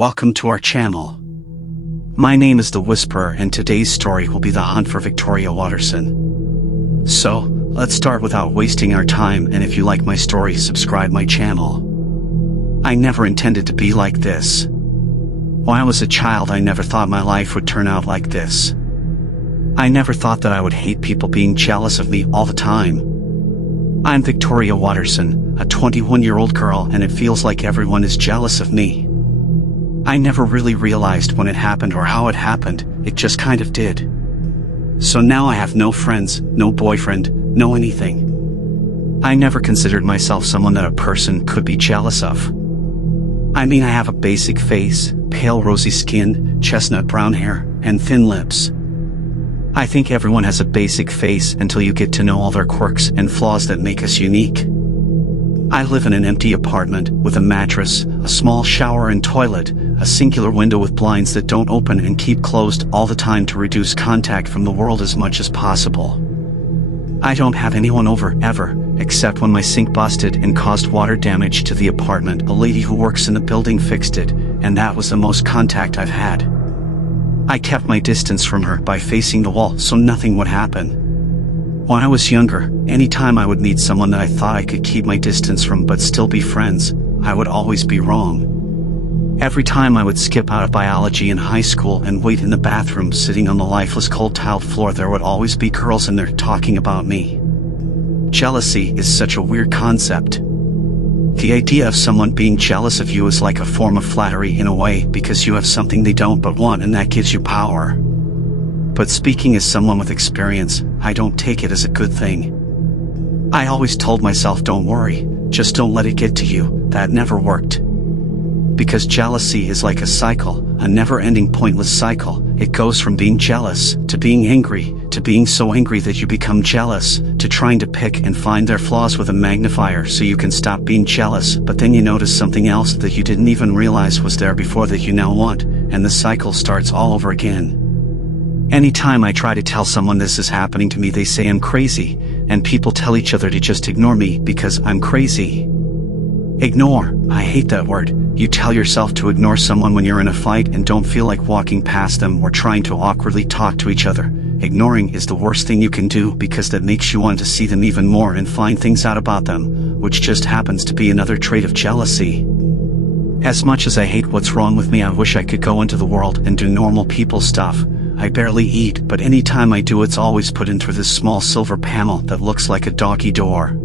Welcome to our channel. My name is The Whisperer, and today's story will be the hunt for Victoria Waterson. So, let's start without wasting our time, and if you like my story, subscribe my channel. I never intended to be like this. When I was a child, I never thought my life would turn out like this. I never thought that I would hate people being jealous of me all the time. I'm Victoria Waterson, a 21-year-old girl, and it feels like everyone is jealous of me. I never really realized when it happened or how it happened, it just kind of did. So now I have no friends, no boyfriend, no anything. I never considered myself someone that a person could be jealous of. I mean, I have a basic face, pale rosy skin, chestnut brown hair, and thin lips. I think everyone has a basic face until you get to know all their quirks and flaws that make us unique. I live in an empty apartment with a mattress, a small shower and toilet, a singular window with blinds that don't open and keep closed all the time to reduce contact from the world as much as possible. I don't have anyone over, ever, except when my sink busted and caused water damage to the apartment. A lady who works in the building fixed it, and that was the most contact I've had. I kept my distance from her by facing the wall so nothing would happen. When I was younger, anytime I would meet someone that I thought I could keep my distance from but still be friends, I would always be wrong. Every time I would skip out of biology in high school and wait in the bathroom sitting on the lifeless cold tiled floor, there would always be girls in there talking about me. Jealousy is such a weird concept. The idea of someone being jealous of you is like a form of flattery in a way, because you have something they don't but want, and that gives you power. But speaking as someone with experience, I don't take it as a good thing. I always told myself, don't worry, just don't let it get to you. That never worked. Because jealousy is like a cycle, a never-ending pointless cycle. It goes from being jealous, to being angry, to being so angry that you become jealous, to trying to pick and find their flaws with a magnifier so you can stop being jealous, but then you notice something else that you didn't even realize was there before that you now want, and the cycle starts all over again. Anytime I try to tell someone this is happening to me, they say I'm crazy, and people tell each other to just ignore me because I'm crazy. Ignore, I hate that word. You tell yourself to ignore someone when you're in a fight and don't feel like walking past them or trying to awkwardly talk to each other. Ignoring is the worst thing you can do, because that makes you want to see them even more and find things out about them, which just happens to be another trait of jealousy. As much as I hate what's wrong with me, I wish I could go into the world and do normal people stuff. I barely eat, but anytime I do, it's always put in through this small silver panel that looks like a doggy door.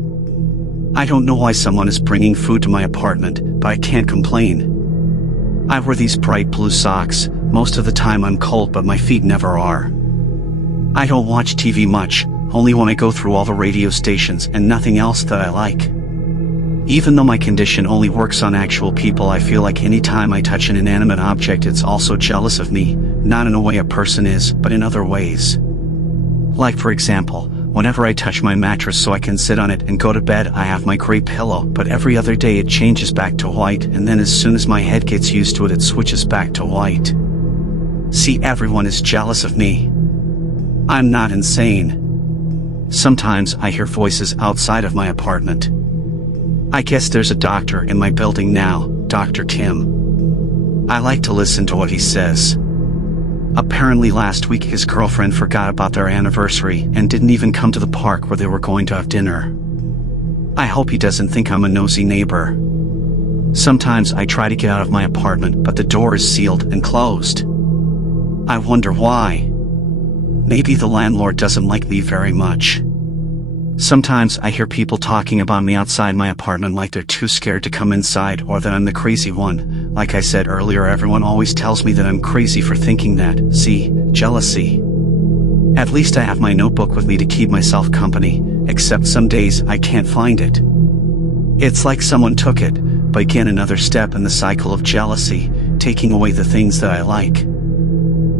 I don't know why someone is bringing food to my apartment, but I can't complain. I wear these bright blue socks. Most of the time I'm cold, but my feet never are. I don't watch TV much, only when I go through all the radio stations and nothing else that I like. Even though my condition only works on actual people, I feel like anytime I touch an inanimate object, it's also jealous of me, not in a way a person is, but in other ways. Like, for example, whenever I touch my mattress so I can sit on it and go to bed, I have my gray pillow, but every other day it changes back to white, and then as soon as my head gets used to it, it switches back to white. See, everyone is jealous of me. I'm not insane. Sometimes I hear voices outside of my apartment. I guess there's a doctor in my building now, Dr. Kim. I like to listen to what he says. Apparently last week his girlfriend forgot about their anniversary and didn't even come to the park where they were going to have dinner. I hope he doesn't think I'm a nosy neighbor. Sometimes I try to get out of my apartment, but the door is sealed and closed. I wonder why. Maybe the landlord doesn't like me very much. Sometimes I hear people talking about me outside my apartment like they're too scared to come inside, or that I'm the crazy one. Like I said earlier, everyone always tells me that I'm crazy for thinking that. See, jealousy. At least I have my notebook with me to keep myself company, except some days I can't find it. It's like someone took it, but again, another step in the cycle of jealousy, taking away the things that I like.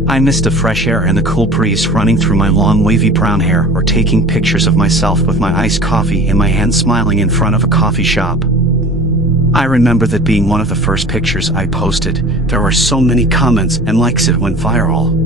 I miss the fresh air and the cool breeze running through my long wavy brown hair, or taking pictures of myself with my iced coffee in my hand smiling in front of a coffee shop. I remember that being one of the first pictures I posted. There were so many comments and likes, it went viral.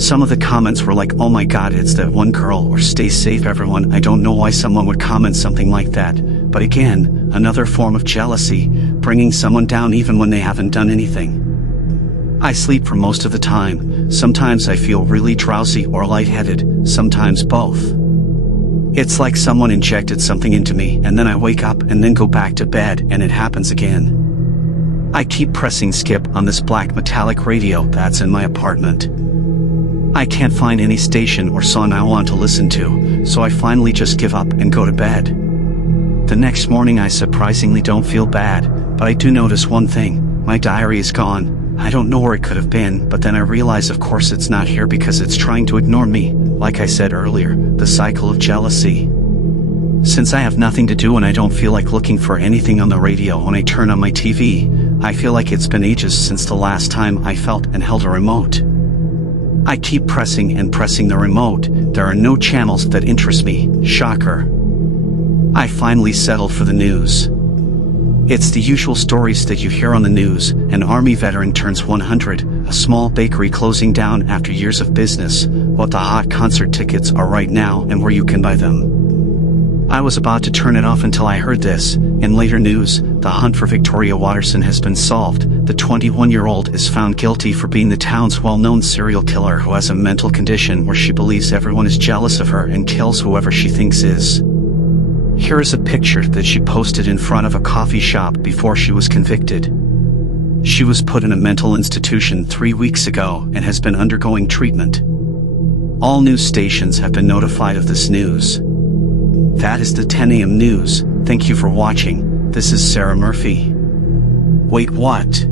Some of the comments were like, "Oh my god, it's that one girl," or "Stay safe everyone." I don't know why someone would comment something like that, but again, another form of jealousy, bringing someone down even when they haven't done anything. I sleep for most of the time. Sometimes I feel really drowsy or lightheaded, sometimes both. It's like someone injected something into me and then I wake up and then go back to bed and it happens again. I keep pressing skip on this black metallic radio that's in my apartment. I can't find any station or song I want to listen to, so I finally just give up and go to bed. The next morning I surprisingly don't feel bad, but I do notice one thing: my diary is gone. I don't know where it could have been, but then I realize of course it's not here because it's trying to ignore me. Like I said earlier, the cycle of jealousy. Since I have nothing to do and I don't feel like looking for anything on the radio when I turn on my TV, I feel like it's been ages since the last time I felt and held a remote. I keep pressing and pressing the remote. There are no channels that interest me. Shocker. I finally settled for the news. It's the usual stories that you hear on the news: an army veteran turns 100, a small bakery closing down after years of business, what the hot concert tickets are right now and where you can buy them. I was about to turn it off until I heard this. In later news, the hunt for Victoria Waterson has been solved. The 21-year-old is found guilty for being the town's well-known serial killer who has a mental condition where she believes everyone is jealous of her and kills whoever she thinks is. Here is a picture that she posted in front of a coffee shop before she was convicted. She was put in a mental institution 3 weeks ago and has been undergoing treatment. All news stations have been notified of this news. That is the 10 a.m. news. Thank you for watching. This is Sarah Murphy. Wait, what?